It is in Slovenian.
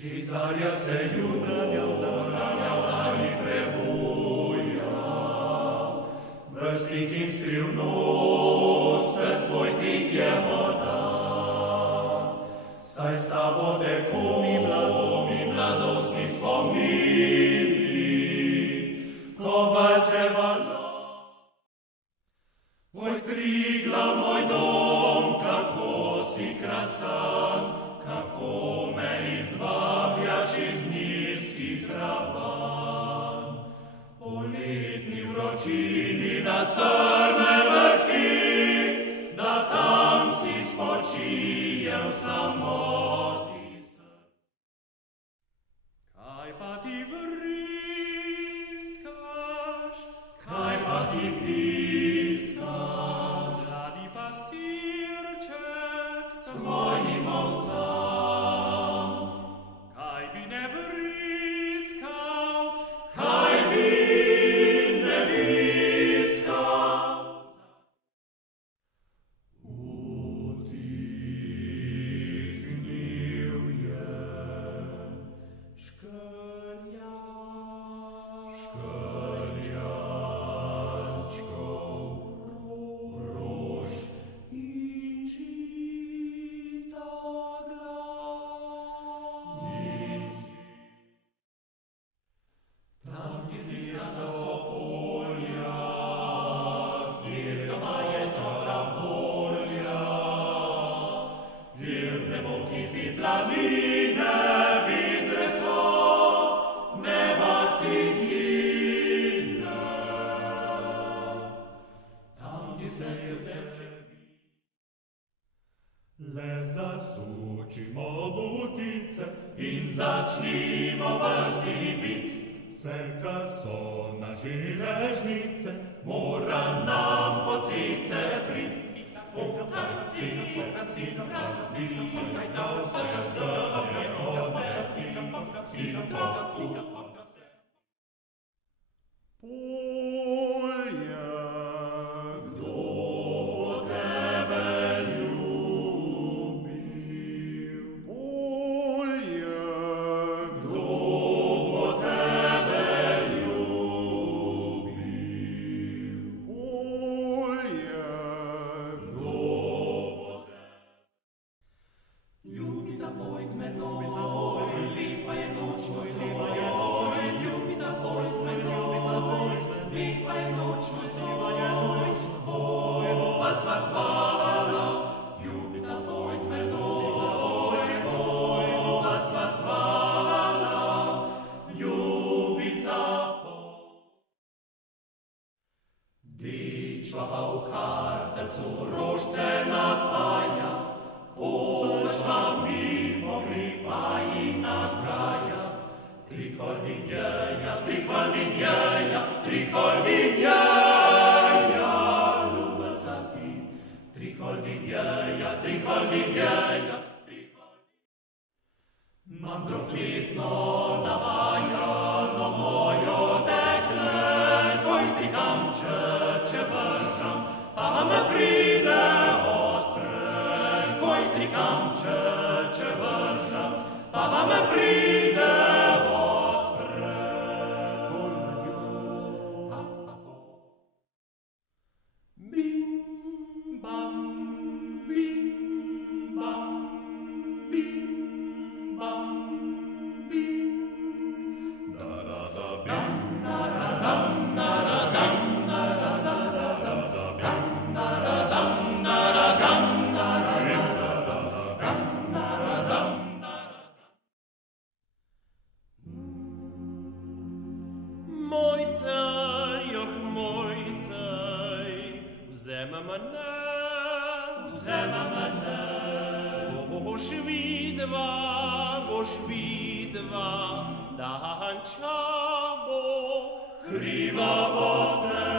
Žizarja se jutro ranjala i prebujal, vrstih in skrivnost tvoj tik je voda. Saj sta vode komi mladostni spomnili, ko vas se vala. Tvoj Triglav, moj dom, kako si krasan, kako me izvabljaš iz nizkih ravan. Poletni vročini na strme vrhi, da tam si spočijem samoti src. Kaj pa ti vriskaš, kaj pa ti piskaš, radi pastirček svojim ovcam. Kaj bi ne vriskal, Kaj bi ne piskal. Utihnil je škrjančkov rož in žita glas. Tam, kjer so polja, kjer doma je dobra volja, kjer nebo kipi planine, vidre so, neba sinine. Tam, kjer se srce le zasučimo butice in začnimo vrsti bit. Vse, kar so na železnice, mora nam pod cice prit. Pokacino razbijaj, da vse zemlje odleti in pokuha se. Polje, kdo bo tebe ljubil? Polje, kdo bo tebe ljubil? Polje, kdo bo tebe? Ljubica poj z menoj, lepa je noč nocoj, ljubica poj z menoj, lepa je noč nocoj, tvoj bova sva hvala. Ljubica poj z menoj, tvoj bova sva hvala. Ljubica poj. Dičva v hartelcu rožce napaja, Počva mimo gripa in nagaja. Trikoldigjeja, trikoldigjeja, trikoldigjeja, ljubaca ti. Trikoldigjeja, trikoldigjeja, mandrofletno navajano mojo dekle, koj trikamče vržam, pa me pride trikamče vržam, pa me pride odpre. Bim, bam, bim, bam, bim, bam, bim. Da-da-da, bim, da-da-dam, da-da-dam, da-da-da-da-dam, da-da-da-dam, da-da-dam, Vzema mene, boš vidva, danča bo kriva vode.